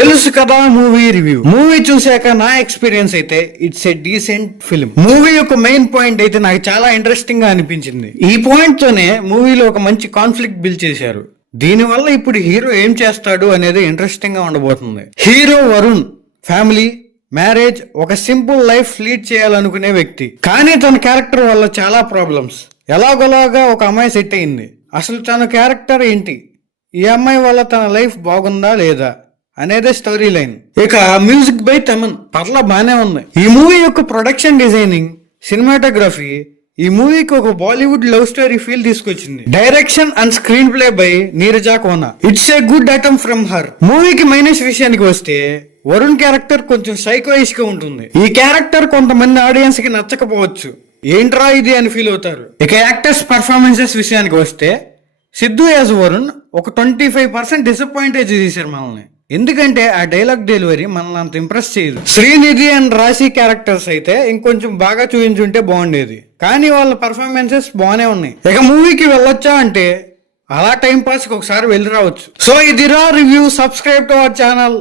తెలుసు కదా movie review. Movie చూశాక నా ఎక్స్పీరియన్స్ అయితే it's a decent film. Movie యొక్క మెయిన్ పాయింట్ అయితే నాకు చాలా ఇంట్రెస్టింగ్ గా అనిపించింది. ఈ పాయింట్ తోనే మూవీలో ఒక మంచి కాన్ఫ్లిక్ట్ బిల్డ్ చేశారు. దీనివల్ల ఇప్పుడు హీరో ఏం చేస్తాడు అనేది ఇంట్రెస్టింగ్ గా ఉండబోతుంది. హీరో వరుణ్ ఫ్యామిలీ, మ్యారేజ్, ఒక సింపుల్ లైఫ్ లీడ్ చేయాలనుకునే వ్యక్తి. కానీ తన క్యారెక్టర్ వల్ల చాలా ప్రాబ్లమ్స్. ఎలాగోలాగా ఒక అమ్మాయి సెట్ అయింది. అసలు తన క్యారెక్టర్ ఏంటి, ఈ అమ్మాయి వల్ల తన లైఫ్ బాగుందా లేదా అనేదే స్టోరీ లైన్. ఇక మ్యూజిక్ బై తమన్ పర్లా బానే ఉంది. ఈ మూవీ యొక్క ప్రొడక్షన్ డిజైనింగ్, సినిమాటోగ్రఫీ ఈ మూవీకి ఒక బాలీవుడ్ లవ్ స్టోరీ ఫీల్ తీసుకొచ్చింది. Direction and screen play by Neeraja Kona. It's a good item from her. మూవీకి మైనస్ విషయానికి వస్తే వరుణ్ క్యారెక్టర్ కొంచెం సైకోయిష్ గా ఉంటుంది. ఈ క్యారెక్టర్ కొంతమంది ఆడియన్స్ కి నచ్చకపోవచ్చు, ఏంట్రా ఇది అని ఫీల్ అవుతారు. ఇక యాక్టర్స్ పర్ఫార్మెన్సెస్ విషయానికి వస్తే సిద్ధు యాజ్ వరుణ్ ఒక 25% డిసప్పాయింటేజ్ చేశారు మనల్ని. ఎందుకంటే ఆ డైలాగ్ డెలివరీ మనల్ని అంత ఇంప్రెస్ చేయదు. శ్రీనిధి అండ్ రాశి క్యారెక్టర్స్ అయితే ఇంకొంచెం బాగా చూపించుంటే బాగుండేది, కానీ వాళ్ళ పర్ఫార్మెన్సెస్ బాగానే ఉన్నాయి. ఇక మూవీకి వెళ్ళొచ్చా అంటే అలా టైం పాస్ ఒకసారి వెళ్ళి రావచ్చు. సో ఇదిరా review. Subscribe to our channel.